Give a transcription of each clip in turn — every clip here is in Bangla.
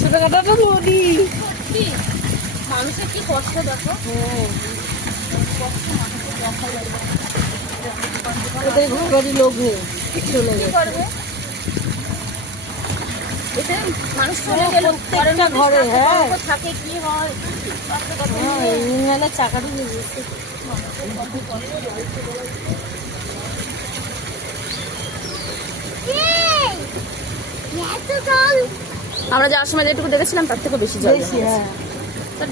ছোটখাটো নদী, মানুষের কি কষ্ট দেখো। ওদের ঘর বাড়ি লোক নেই, চলে গেছে। এতে মানুষ চলে গেল প্রত্যেকটা ঘরে। হ্যাঁ থাকে কি হয় ইঞ্জিনের চাকা ঢুকে গেছে। আমরা যাওয়ার সময় যেটুকু দেখেছিলাম তার থেকে বেশি জল বেশি। হ্যাঁ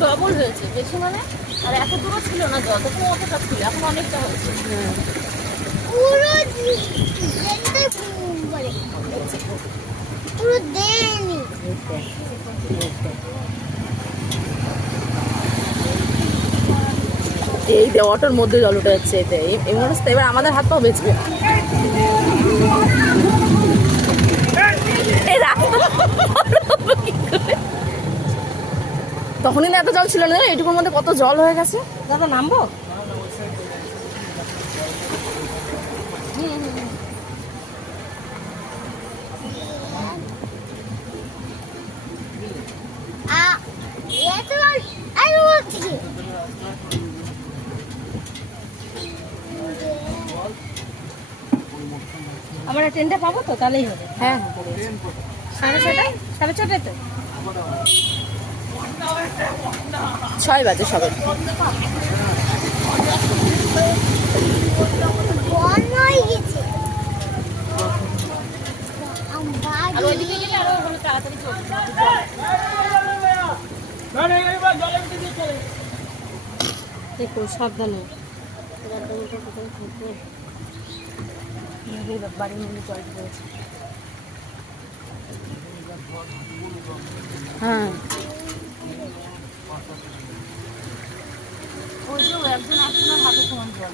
ডবল হয়েছে বেশি মানে। আর এত দূর ছিল না জল, তখন অতটা ছিল, এখন অনেকটা হয়েছে। এই দেওয়াটার মধ্যে জল উঠে যাচ্ছে, এতে এই অবস্থা। এবার আমাদের হাত পাও বেঁচবে। তখনই না এত জল ছিল না, এইটুকুর মধ্যে কত জল হয়ে গেছে। দাদা নামবো? আমরা ট্রেনটা পাবো তো, তাহলেই হবে। হ্যাঁ 6:30, 6:30 তো। 6 বাজে সবে। দেখো সাবধানে, বাড়ির মধ্যে জল পড়েছে। হ্যাঁ ওই যে একজন আসলে হাতে সমান জল।